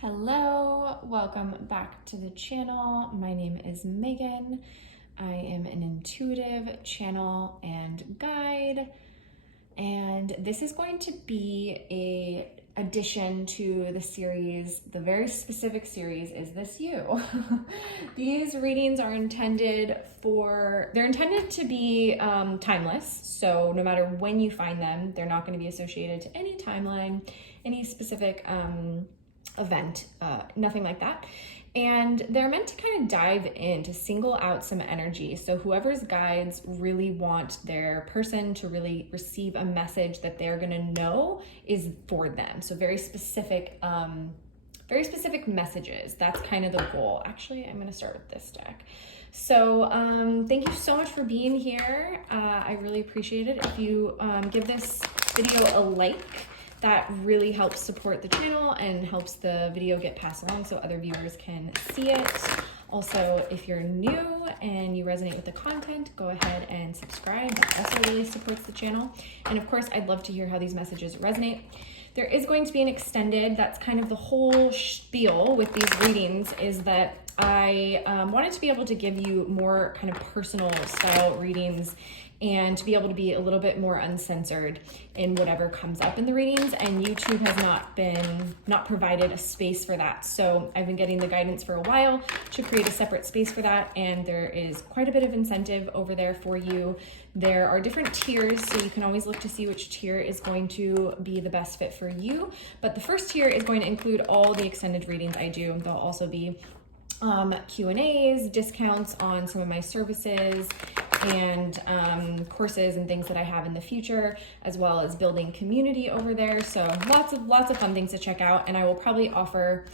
Hello, welcome back to the channel. My name is Megan. I am an intuitive channel and guide, and this is going to be a addition to the series. The very specific series is This You. These readings are intended to be timeless, so no matter when you find them, they're not going to be associated to any timeline, any specific event, nothing like that. And they're meant to kind of dive in to single out some energy. So whoever's guides really want their person to really receive a message that they're going to know is for them. So very specific messages. That's kind of the goal. Actually, I'm going to start with this deck. So thank you so much for being here. I really appreciate it. If you give this video a like, that really helps support the channel and helps the video get passed along so other viewers can see it. Also, if you're new and you resonate with the content, go ahead and subscribe. That also really supports the channel. And of course, I'd love to hear how these messages resonate. There is going to be an extended, that's kind of the whole spiel with these readings, is that I wanted to be able to give you more kind of personal style readings and to be able to be a little bit more uncensored in whatever comes up in the readings, and YouTube has not provided a space for that. So I've been getting the guidance for a while to create a separate space for that, and there is quite a bit of incentive over there for you. There are different tiers, so you can always look to see which tier is going to be the best fit for you. But the first tier is going to include all the extended readings I do. There'll also be Q&As, discounts on some of my services, and courses and things that I have in the future, as well as building community over there. So lots of fun things to check out. And I will probably offer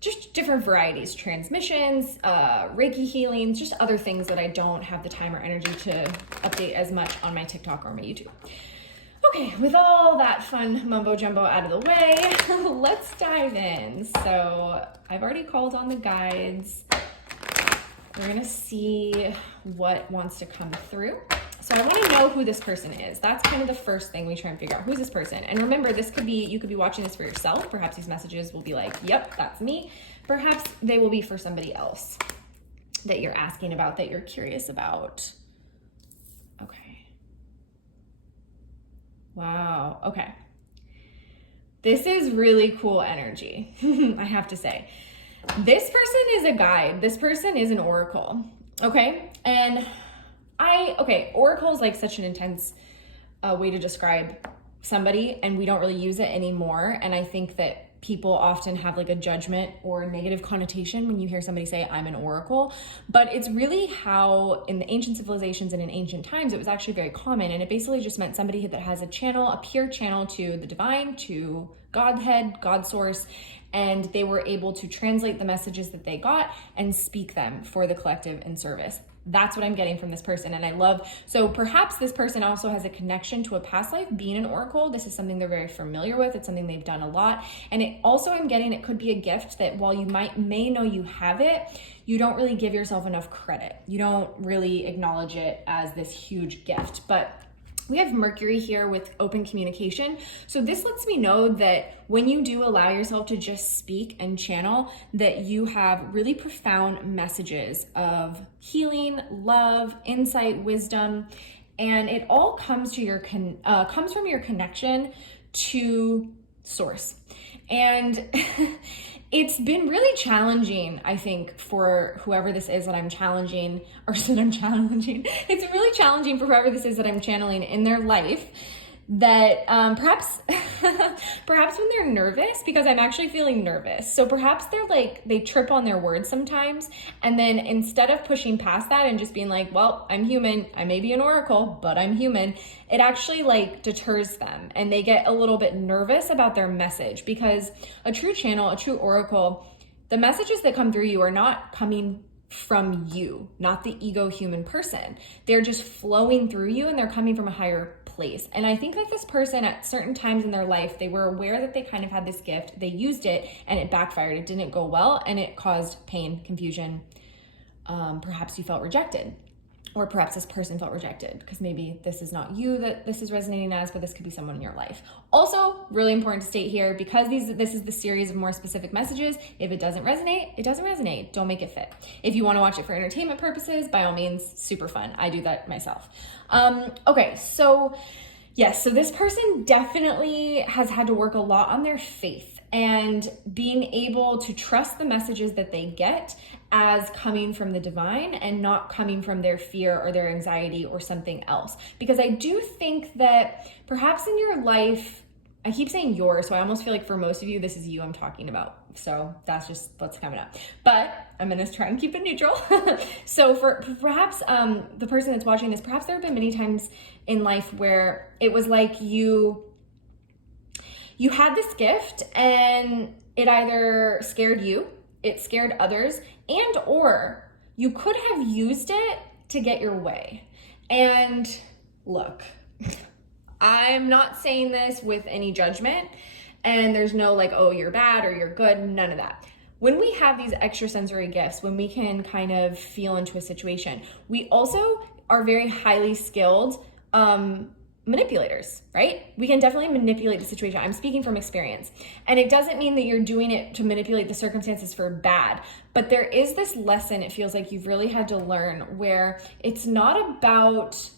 just different varieties, transmissions, Reiki healings, just other things that I don't have the time or energy to update as much on my TikTok or my YouTube. Okay, with all that fun mumbo jumbo out of the way, let's dive in. So I've already called on the guides. We're gonna see what wants to come through. So I wanna know who this person is. That's kind of the first thing we try and figure out. Who's this person? And remember, you could be watching this for yourself. Perhaps these messages will be like, yep, that's me. Perhaps they will be for somebody else that you're asking about, that you're curious about. Okay. Wow, okay. This is really cool energy, I have to say. This person is a guide. This person is an oracle, okay? And oracle is like such an intense way to describe somebody, and we don't really use it anymore. And I think that people often have like a judgment or a negative connotation when you hear somebody say, I'm an oracle. But it's really how in the ancient civilizations and in ancient times, it was actually very common. And it basically just meant somebody that has a channel, a pure channel to the divine, to Godhead, God source, and they were able to translate the messages that they got and speak them for the collective in service. That's what I'm getting from this person. And I love, so perhaps this person also has a connection to a past life being an oracle. This is something they're very familiar with. It's something they've done a lot. And it also, I'm getting, it could be a gift that while you may know you have it, you don't really give yourself enough credit. You don't really acknowledge it as this huge gift. But we have Mercury here with open communication. So this lets me know that when you do allow yourself to just speak and channel, that you have really profound messages of healing, love, insight, wisdom, and it all comes to comes from your connection to source. And it's been really challenging, I think, for whoever this is that I'm challenging, it's really challenging for whoever this is that I'm channeling in their life, that perhaps when they're nervous, because I'm actually feeling nervous. So perhaps they trip on their words sometimes. And then instead of pushing past that and just being like, well, I'm human, I may be an oracle, but I'm human, it actually deters them. And they get a little bit nervous about their message, because a true channel, a true oracle, the messages that come through you are not coming from you, not the ego human person. They're just flowing through you, and they're coming from a higher place. And I think that this person at certain times in their life, they were aware that they kind of had this gift, they used it, and it backfired. It didn't go well, and it caused pain, confusion. Perhaps you felt rejected. or perhaps this person felt rejected, because maybe this is not you that this is resonating as, but this could be someone in your life. Also, really important to state here, because this is the series of more specific messages, if it doesn't resonate, it doesn't resonate. Don't make it fit. If you want to watch it for entertainment purposes, by all means, super fun. I do that myself. Okay, so yes, so this person definitely has had to work a lot on their faith and being able to trust the messages that they get as coming from the divine and not coming from their fear or their anxiety or something else. Because I do think that perhaps in your life, I keep saying yours, so I almost feel like for most of you, this is you I'm talking about. So that's just what's coming up. But I'm gonna try and keep it neutral. So for perhaps the person that's watching this, perhaps there have been many times in life where it was like you had this gift and it either scared you, it scared others, and or you could have used it to get your way. And look, I'm not saying this with any judgment, and there's no like, oh, you're bad or you're good, none of that. When we have these extrasensory gifts, when we can kind of feel into a situation, we also are very highly skilled manipulators, right? We can definitely manipulate the situation. I'm speaking from experience. And it doesn't mean that you're doing it to manipulate the circumstances for bad, but there is this lesson it feels like you've really had to learn, where it's not about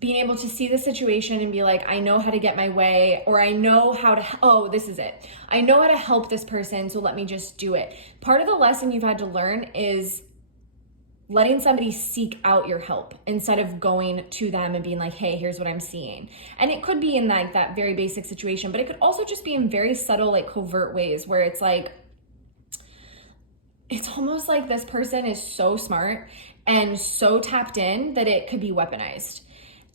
being able to see the situation and be like, I know how to get my way, or I know how to, oh, this is it. I know how to help this person, so let me just do it. Part of the lesson you've had to learn is letting somebody seek out your help instead of going to them and being like, hey, here's what I'm seeing. And it could be in like that very basic situation, but it could also just be in very subtle, like covert ways where it's like, it's almost like this person is so smart and so tapped in that it could be weaponized.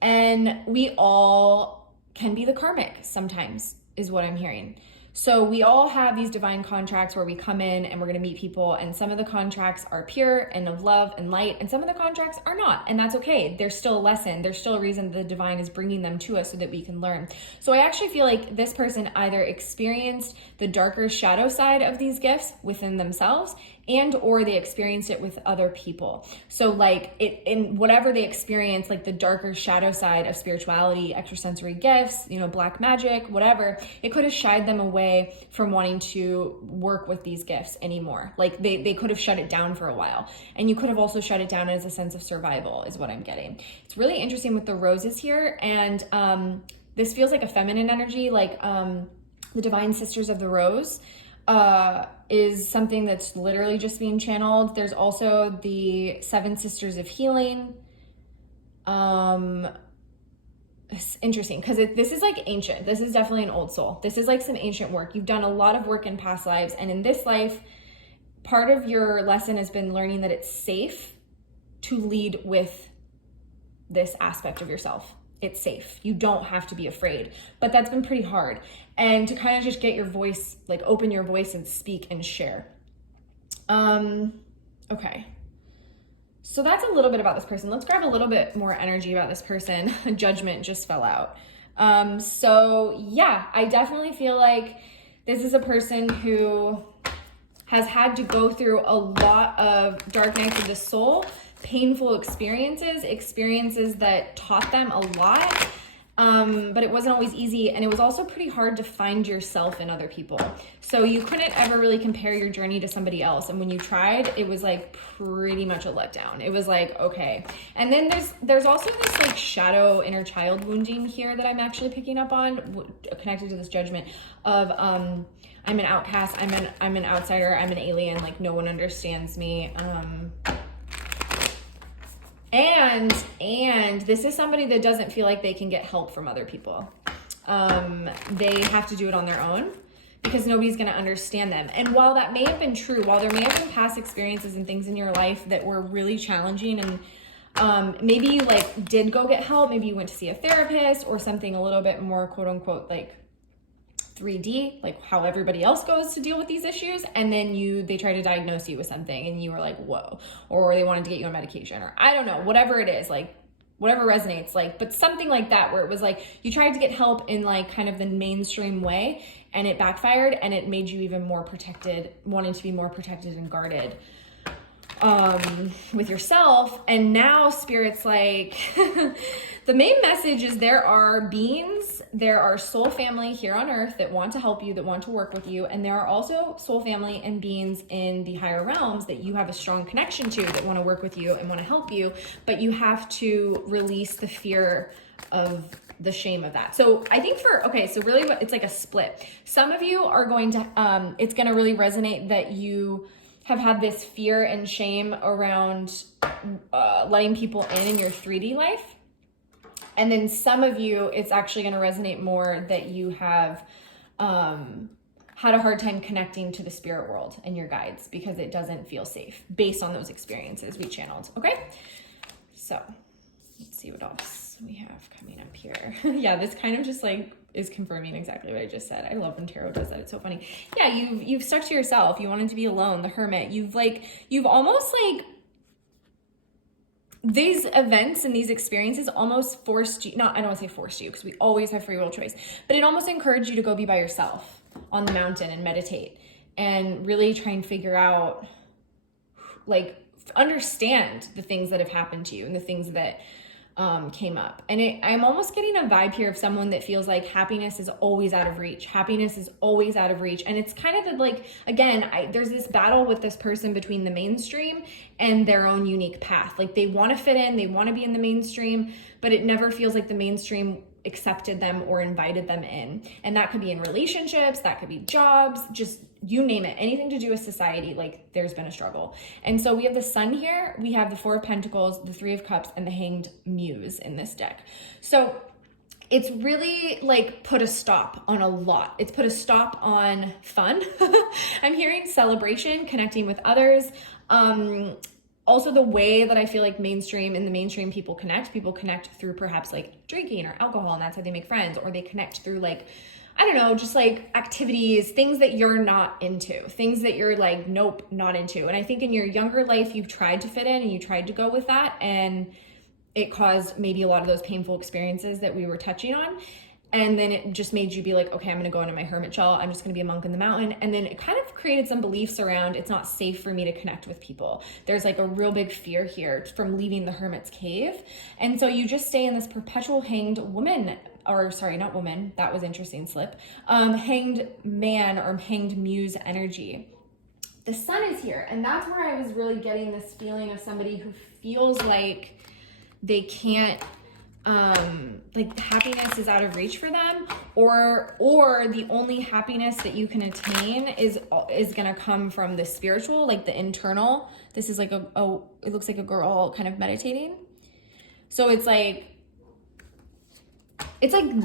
And we all can be the karmic sometimes, is what I'm hearing. So we all have these divine contracts where we come in and we're going to meet people, and some of the contracts are pure and of love and light, and some of the contracts are not, and that's okay. There's still a lesson. There's still a reason the divine is bringing them to us so that we can learn. So I actually feel like this person either experienced the darker shadow side of these gifts within themselves, and or they experienced it with other people. So like it, in whatever they experienced, like the darker shadow side of spirituality, extrasensory gifts, black magic, whatever, it could have shied them away from wanting to work with these gifts anymore. Like they could have shut it down for a while. And you could have also shut it down as a sense of survival, is what I'm getting. It's really interesting with the roses here. And this feels like a feminine energy, like the Divine Sisters of the Rose is something that's literally just being channeled. There's also the Seven Sisters of Healing. It's interesting because this is like ancient. This is definitely an old soul. This is like some ancient work. You've done a lot of work in past lives, and in this life, part of your lesson has been learning that it's safe to lead with this aspect of yourself. It's safe. You don't have to be afraid, but that's been pretty hard. And to kind of just get your voice, like open your voice and speak and share. Okay. So that's a little bit about this person. Let's grab a little bit more energy about this person. Judgment just fell out. So yeah, I definitely feel like this is a person who has had to go through a lot of dark nights of the soul, painful experiences that taught them a lot. But it wasn't always easy, and it was also pretty hard to find yourself in other people. So you couldn't ever really compare your journey to somebody else, and when you tried, it was like pretty much a letdown. It was like, okay. And then there's also this like shadow inner child wounding here that I'm actually picking up on, connected to this judgment of I'm an outcast, I'm an outsider, I'm an alien, like no one understands me. And this is somebody that doesn't feel like they can get help from other people. They have to do it on their own because nobody's going to understand them. And while that may have been true, while there may have been past experiences and things in your life that were really challenging, and maybe you like did go get help, maybe you went to see a therapist or something a little bit more quote unquote like 3D, like how everybody else goes to deal with these issues, and then they try to diagnose you with something and you were like, whoa, or they wanted to get you on medication, or I don't know, whatever it is, like whatever resonates, like, but something like that, where it was like you tried to get help in like kind of the mainstream way and it backfired, and it made you even more protected, wanting to be more protected and guarded. with yourself. And now Spirit's like, the main message is there are beings, there are soul family here on earth that want to help you, that want to work with you. And there are also soul family and beings in the higher realms that you have a strong connection to, that want to work with you and want to help you. But you have to release the fear of the shame of that. So I think so really it's like a split. Some of you are going to, it's going to really resonate that you have had this fear and shame around letting people in your 3D life. And then some of you, it's actually going to resonate more that you have had a hard time connecting to the spirit world and your guides because it doesn't feel safe based on those experiences we channeled. Okay. So let's see what else we have coming up here. Yeah, this kind of just like is confirming exactly what I just said. I love when tarot does that. It's so funny. Yeah, you've stuck to yourself. You wanted to be alone, the hermit. You've almost like, these events and these experiences almost forced you, I don't want to say forced you because we always have free will choice, but it almost encouraged you to go be by yourself on the mountain and meditate and really try and figure out, like, understand the things that have happened to you and the things that came up. And I'm almost getting a vibe here of someone that feels like happiness is always out of reach. Happiness is always out of reach. And it's kind of like, again, there's this battle with this person between the mainstream and their own unique path. Like they want to fit in, they want to be in the mainstream, but it never feels like the mainstream accepted them or invited them in. And that could be in relationships, that could be jobs, just you name it, anything to do with society, like there's been a struggle. And so we have the Sun here, we have the Four of Pentacles, the Three of Cups, and the Hanged Muse in this deck. So it's really like put a stop on a lot. It's put a stop on fun. I'm hearing celebration, connecting with others. Also the way that I feel like the mainstream people connect through perhaps like drinking or alcohol, and that's how they make friends, or they connect through like, I don't know, just like activities, things that you're not into, things that you're like, nope, not into. And I think in your younger life, you've tried to fit in and you tried to go with that, and it caused maybe a lot of those painful experiences that we were touching on. And then it just made you be like, okay, I'm going to go into my hermit shell. I'm just going to be a monk in the mountain. And then it kind of created some beliefs around it's not safe for me to connect with people. There's like a real big fear here from leaving the hermit's cave. And so you just stay in this perpetual hanged woman, or sorry, not woman. That was interesting slip. Hanged man or hanged muse energy. The Sun is here. And that's where I was really getting this feeling of somebody who feels like they can't, like happiness is out of reach for them, or the only happiness that you can attain is going to come from the spiritual, like the internal. This is like it looks like a girl kind of meditating. So it's like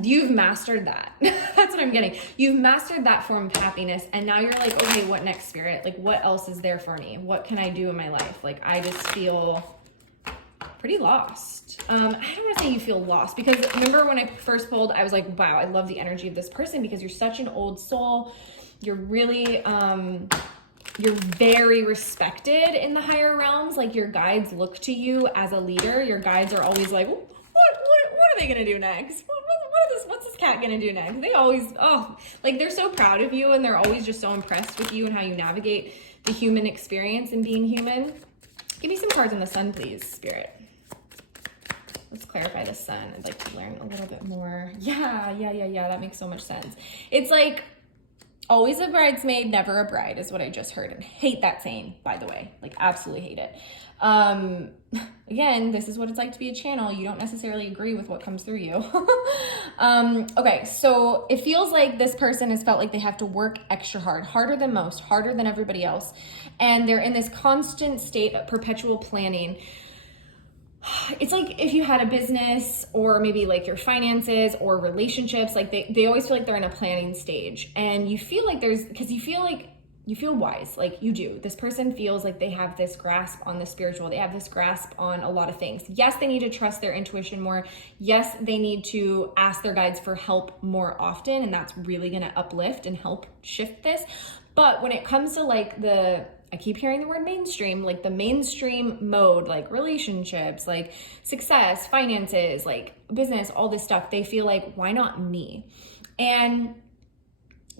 you've mastered that. That's what I'm getting. You've mastered that form of happiness. And now you're like, okay, what next, Spirit? Like what else is there for me? What can I do in my life? Like, I just feel pretty lost. I don't want to say you feel lost, because remember when I first pulled, I was like, wow, I love the energy of this person because you're such an old soul. You're really, you're very respected in the higher realms. Like your guides look to you as a leader. Your guides are always like, what are they going to do next? What's this cat going to do next? They always, like they're so proud of you, and they're always just so impressed with you and how you navigate the human experience and being human. Give me some cards on the Sun, please, Spirit. Let's clarify the Sun. I'd like to learn a little bit more. Yeah. That makes so much sense. It's like always a bridesmaid, never a bride is what I just heard. And hate that saying, by the way. Like absolutely hate it. Again, this is what it's like to be a channel. You don't necessarily agree with what comes through you. Okay, so it feels like this person has felt like they have to work extra hard, harder than most, harder than everybody else. And they're in this constant state of perpetual planning. It's like if you had a business, or maybe like your finances or relationships, like they always feel like they're in a planning stage, and you feel like because you feel wise, like you do. This person feels like they have this grasp on the spiritual. They have this grasp on a lot of things. Yes, they need to trust their intuition more. Yes, they need to ask their guides for help more often, and that's really going to uplift and help shift this. But when it comes to like I keep hearing the word mainstream, like the mainstream mode, like relationships, like success, finances, like business, all this stuff, they feel like, why not me? And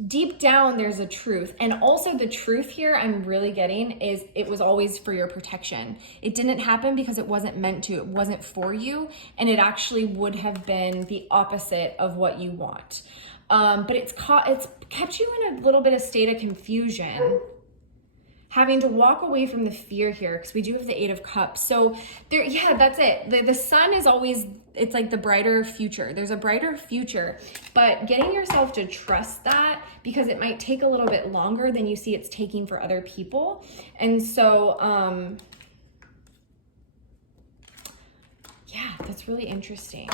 deep down, there's a truth. And also the truth here I'm really getting is it was always for your protection. It didn't happen because it wasn't meant to. It wasn't for you. And it actually would have been the opposite of what you want. But it's kept you in a little bit of state of confusion, having to walk away from the fear here, because we do have the 8 of Cups. So there, yeah, that's it. The sun is always, it's like the brighter future. There's a brighter future, but getting yourself to trust that, because it might take a little bit longer than you see it's taking for other people. And so, yeah, that's really interesting.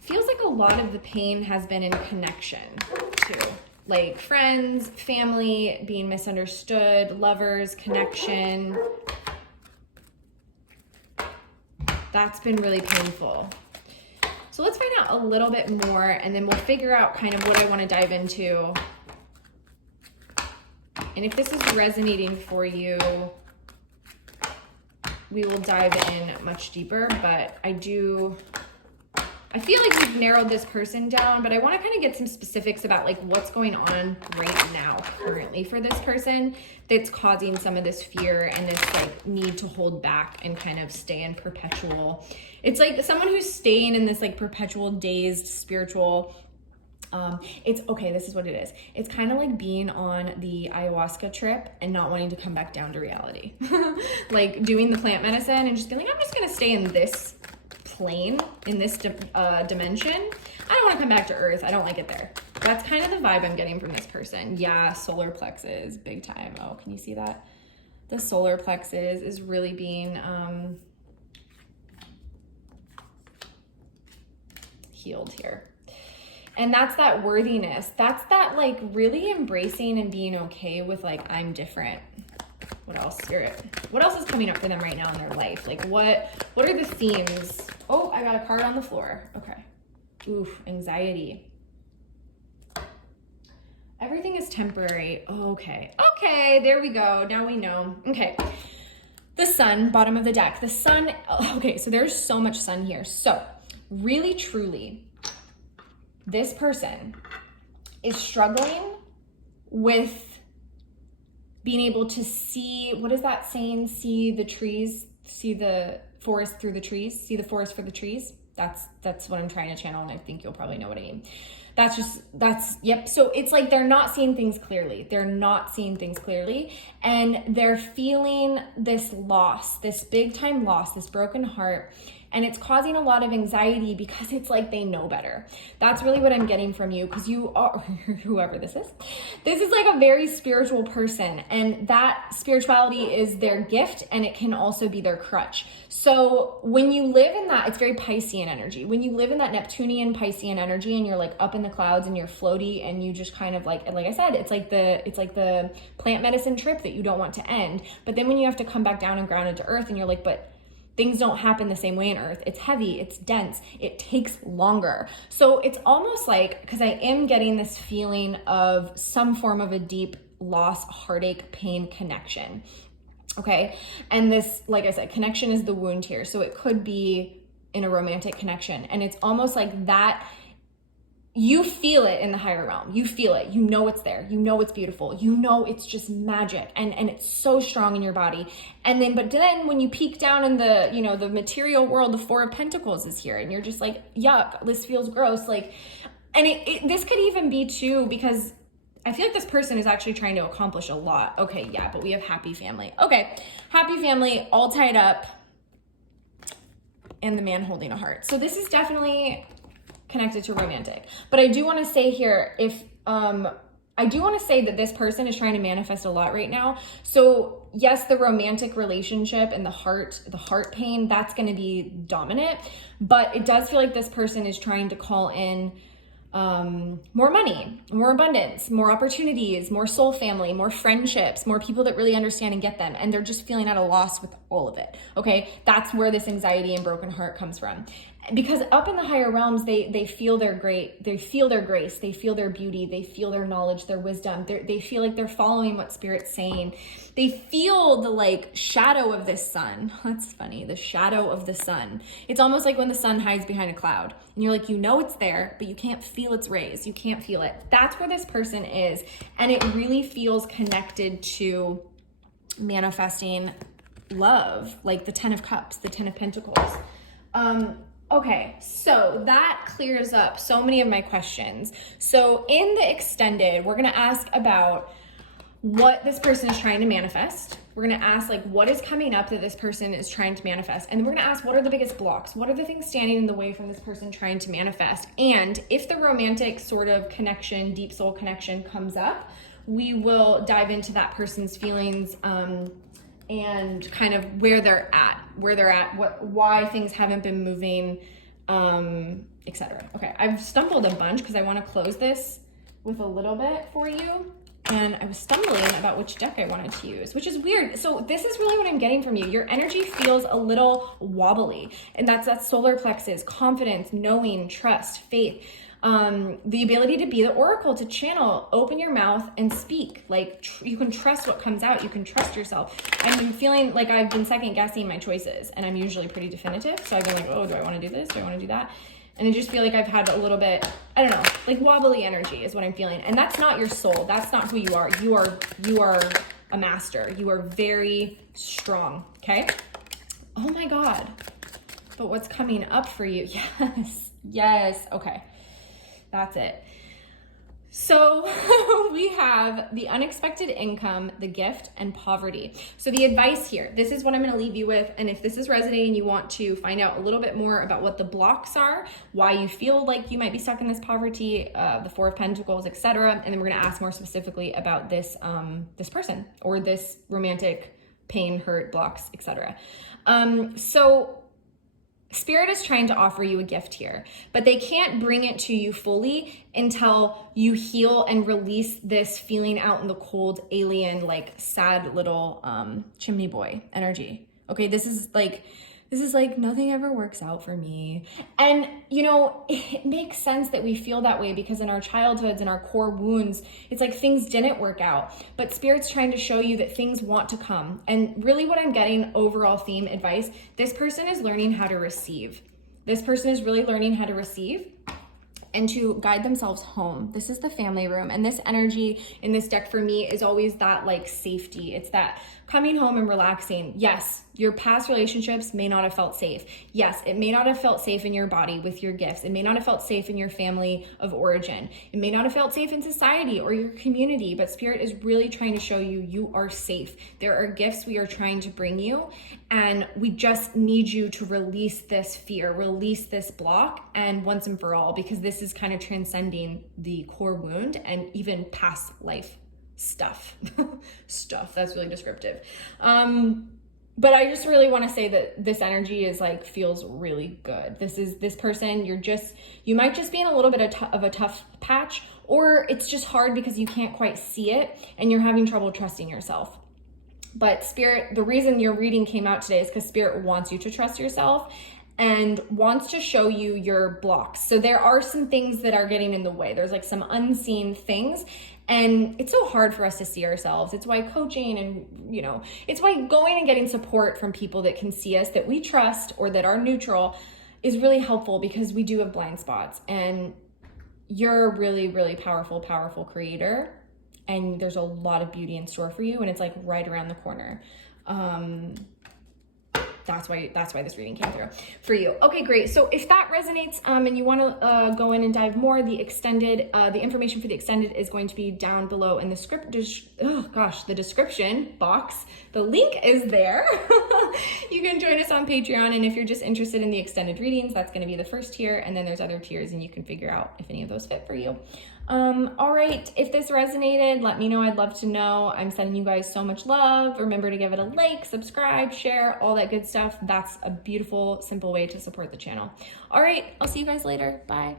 Feels like a lot of the pain has been in connection too. Like friends, family, being misunderstood, lovers, connection. That's been really painful. So let's find out a little bit more, and then we'll figure out kind of what I want to dive into. And if this is resonating for you, we will dive in much deeper, but I feel like we've narrowed this person down, but I want to kind of get some specifics about like what's going on right now currently for this person that's causing some of this fear and this like need to hold back and kind of stay in perpetual. It's like someone who's staying in this like perpetual dazed spiritual. It's okay. This is what it is. It's kind of like being on the ayahuasca trip and not wanting to come back down to reality. Like doing the plant medicine and just being like, I'm just going to stay in this plane, in this dimension. I don't want to come back to earth. I don't like it there. That's kind of the vibe I'm getting from this person. Yeah, solar plexus, big time. Oh, can you see that? The solar plexus is really being healed here. And that's that worthiness. That's that like really embracing and being okay with like, I'm different. What else, Spirit? What else is coming up for them right now in their life? Like what are the themes? Oh, I got a card on the floor. Okay. Oof, anxiety. Everything is temporary. Okay. Okay, there we go. Now we know. Okay. The sun, bottom of the deck. The sun. Okay, so there's so much sun here. So really, truly, this person is struggling with being able to see, what is that saying? See the trees, see the forest through the trees, see the forest for the trees. That's what I'm trying to channel, and I think you'll probably know what I mean. Yep. So it's like they're not seeing things clearly. They're not seeing things clearly, and they're feeling this loss, this big time loss, this broken heart. And it's causing a lot of anxiety because it's like they know better. That's really what I'm getting from you, because you are, whoever this is like a very spiritual person, and that spirituality is their gift, and it can also be their crutch. So when you live in that, it's very Piscean energy. When you live in that Neptunian Piscean energy and you're like up in the clouds and you're floaty and you just kind of like I said, it's like the plant medicine trip that you don't want to end. But then when you have to come back down and ground into earth and you're like, but things don't happen the same way in earth. It's heavy, it's dense, it takes longer. So it's almost like, because I am getting this feeling of some form of a deep loss, heartache, pain connection. Okay. And this, like I said, connection is the wound here. So it could be in a romantic connection. And it's almost like that. You feel it in the higher realm. You feel it. You know it's there. You know it's beautiful. You know it's just magic. And it's so strong in your body. But then when you peek down in the, the material world, the 4 of Pentacles is here. And you're just like, yuck, this feels gross. Like, and this could even be too, because I feel like this person is actually trying to accomplish a lot. Okay, yeah, but we have happy family. Okay, happy family, all tied up. And the man holding a heart. So this is definitely connected to romantic. But I do want to say here, I do want to say that this person is trying to manifest a lot right now. So yes, the romantic relationship and the heart pain, that's going to be dominant, but it does feel like this person is trying to call in more money, more abundance, more opportunities, more soul family, more friendships, more people that really understand and get them. And they're just feeling at a loss with all of it. Okay. That's where this anxiety and broken heart comes from. because up in the higher realms, they feel their great, they feel their grace, they feel their beauty, they feel their knowledge, their wisdom. They feel like they're following what Spirit's saying. They feel the like shadow of this sun. That's funny, the shadow of the sun. It's almost like when the sun hides behind a cloud and you're like, you know it's there, but you can't feel its rays. You can't feel it. That's where this person is. And it really feels connected to manifesting love, like the 10 of Cups, the 10 of Pentacles. Okay, so that clears up so many of my questions. So in the extended, we're gonna ask about what this person is trying to manifest. We're gonna ask like, what is coming up that this person is trying to manifest? And then we're gonna ask, what are the biggest blocks? What are the things standing in the way from this person trying to manifest? And if the romantic sort of connection, deep soul connection comes up, we will dive into that person's feelings, and kind of where they're at, why things haven't been moving, etc. Okay, I've stumbled a bunch because I want to close this with a little bit for you. And I was stumbling about which deck I wanted to use, which is weird. So this is really what I'm getting from you. Your energy feels a little wobbly, and that's solar plexus, confidence, knowing, trust, faith. The ability to be the oracle, to channel, open your mouth and speak. Like you can trust what comes out. You can trust yourself. I'm feeling like I've been second guessing my choices, and I'm usually pretty definitive. So I've been like, oh, do I want to do this? Do I want to do that? And I just feel like I've had a little bit, I don't know, like wobbly energy is what I'm feeling. And that's not your soul. That's not who you are. You are a master. You are very strong. Okay. Oh my God. But what's coming up for you? Yes. Yes. Okay. That's it. So we have the unexpected income, the gift, and poverty. So the advice here, this is what I'm going to leave you with. And if this is resonating, you want to find out a little bit more about what the blocks are, why you feel like you might be stuck in this poverty, the Four of Pentacles, etc. And then we're going to ask more specifically about this, this person or this romantic pain, hurt, blocks, etc. So Spirit is trying to offer you a gift here, but they can't bring it to you fully until you heal and release this feeling out in the cold, alien, like sad little chimney boy energy. Okay, this is like nothing ever works out for me. And you know, it makes sense that we feel that way because in our childhoods and our core wounds, it's like things didn't work out. But Spirit's trying to show you that things want to come. And really what I'm getting, overall theme advice, this person is learning how to receive. This person is really learning how to receive and to guide themselves home. This is the family room. And this energy in this deck for me is always that like safety. It's that coming home and relaxing. Yes, your past relationships may not have felt safe. Yes, it may not have felt safe in your body with your gifts. It may not have felt safe in your family of origin. It may not have felt safe in society or your community, but Spirit is really trying to show you, you are safe. There are gifts we are trying to bring you, and we just need you to release this fear, release this block, and once and for all, because this is kind of transcending the core wound and even past life stuff. That's really descriptive. But I just really want to say that this energy is like, feels really good. This person, you might just be in a little bit of a tough patch, or it's just hard because you can't quite see it and you're having trouble trusting yourself. But Spirit, the reason your reading came out today is because Spirit wants you to trust yourself and wants to show you your blocks. So there are some things that are getting in the way. There's like some unseen things. And it's so hard for us to see ourselves. It's why coaching and, you know, it's why going and getting support from people that can see us, that we trust or that are neutral is really helpful, because we do have blind spots. And you're a really, really powerful creator. And there's a lot of beauty in store for you. And it's like right around the corner. That's why this reading came through for you. Okay, great. So if that resonates and you want to go in and dive more, the information for the extended is going to be down below in the description box. The link is there. You can join us on Patreon, and if you're just interested in the extended readings, that's going to be the first tier, and then there's other tiers, and you can figure out if any of those fit for you. All right, if this resonated, let me know. I'd love to know. I'm sending you guys so much love. Remember to give it a like, subscribe, share, all that good stuff. That's a beautiful, simple way to support the channel. All right, I'll see you guys later. Bye.